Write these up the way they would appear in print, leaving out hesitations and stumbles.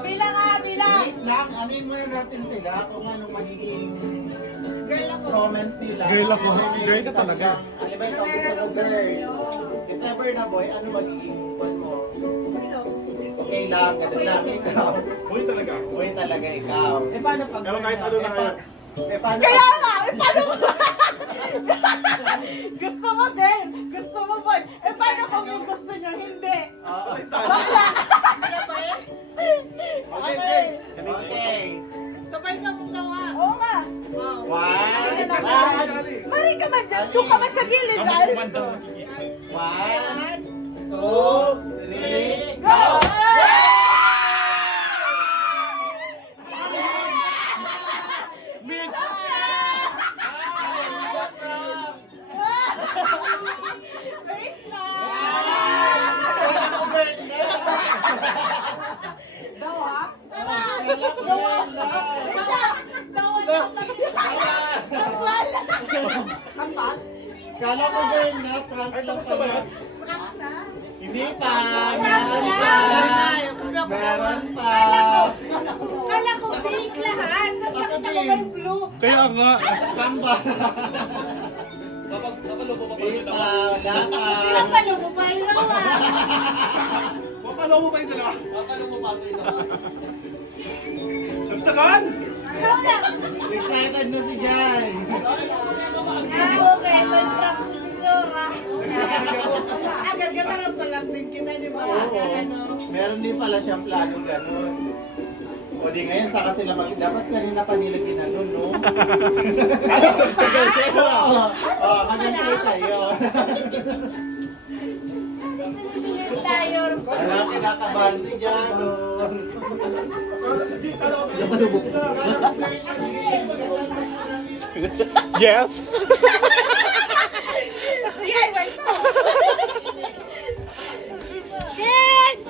bilang ka, bilang. Wait lang, anin muna natin sila kung anong magiging Girl ako. comment nila. Girl ako. Girl ka talaga. Ano ba ito? Gusto mo girl? If ever na boy, ano magiging one mo? Okay lang, ganun lang. Ikaw. Uy talaga. Boy talaga ikaw. Eh, paano pag... Pero kahit ano na kayo. Paano? Kaya nga! Eh, paano mo? Gusto mo din. Gusto mo boy. Eh, paano kung yung gusto nyo? Hindi. Bakla. Okay. Okay. Sabay ka mong gawa. Oo nga. One. Mari ka man dyan. Doon ka man sa gilid. Kami Ay. kumanda na nakikita. 1, 2, 3, Go! Mix! Wait lang. Daw ha? Kampat? Kala ko girl na, prank lang tapos na ba pala. yan? Prank na? Hindi pa, meron pa. Meron pa. Kala ko pink lahat. Tapos Ako nakita ko din. may blue. Kaya nga. Kamba. Hindi pa, wala pa. Kapalo mo pa yun ako ah. Papalo mo pa yung dalawa? Nagtagal! Ikaw na. Excited na si Jan. Okay. May prank si Dora. Agad ka tarap pa lang din kita, di ba? Oo. Ano? Meron din pala siyang plano ganun. O di ngayon, saka sila dapat kanina pa nila ginanon, no? Oo, hanggang sa'yo tayo. Tayo. Wala kinakabahan si Jan, no? Yes! Yan, wait to. Kids!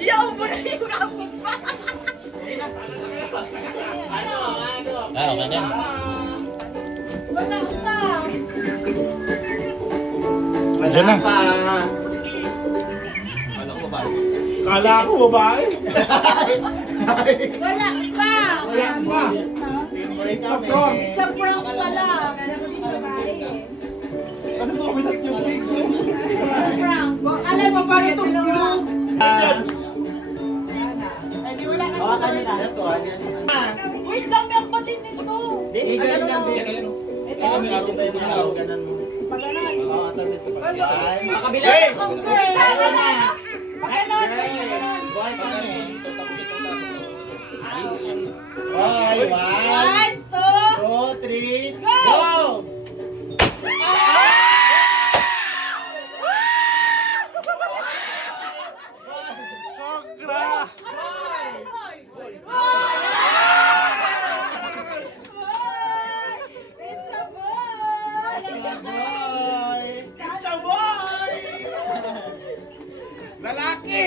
Yaw mo na yung kapot pa. Ano? Okay na. Wala pa. Diyan na. Pa. Kala ko babae. Wala pa. Wala pa. Teamwork Sa kami. prank. Sa prank pala. Ano ba kami nag-break ko? Sa prank. Alam mo pa rin itong blue. Ay, di wala ka Oo, kanina. Ito, Wait lang, may akbatin nito. Ganun lang din. Ito. Ganun mo. Paganon. Oo, tapos isa pa. Ay, Hey! Ang girl. Paganon. Paganon. buhay kami. Okay, 1, 1, 2, 2, 3, Go! go! Congra! It's a boy! It's a boy! Lalaki!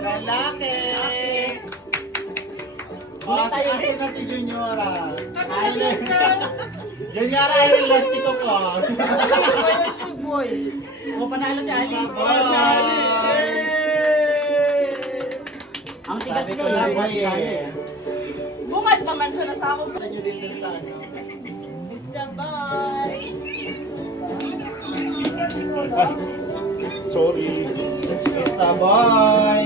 Lalaki! Kasi na si Juniora. Juniora, ay lastiko ko. Boy. O, panalo si Ali. Boy! Ang tigas Sabi ko ko na boy eh. Bungad pa man siya na sa ako. Kita nyo din dun sa ano. It's a boy! Sorry. It's a boy!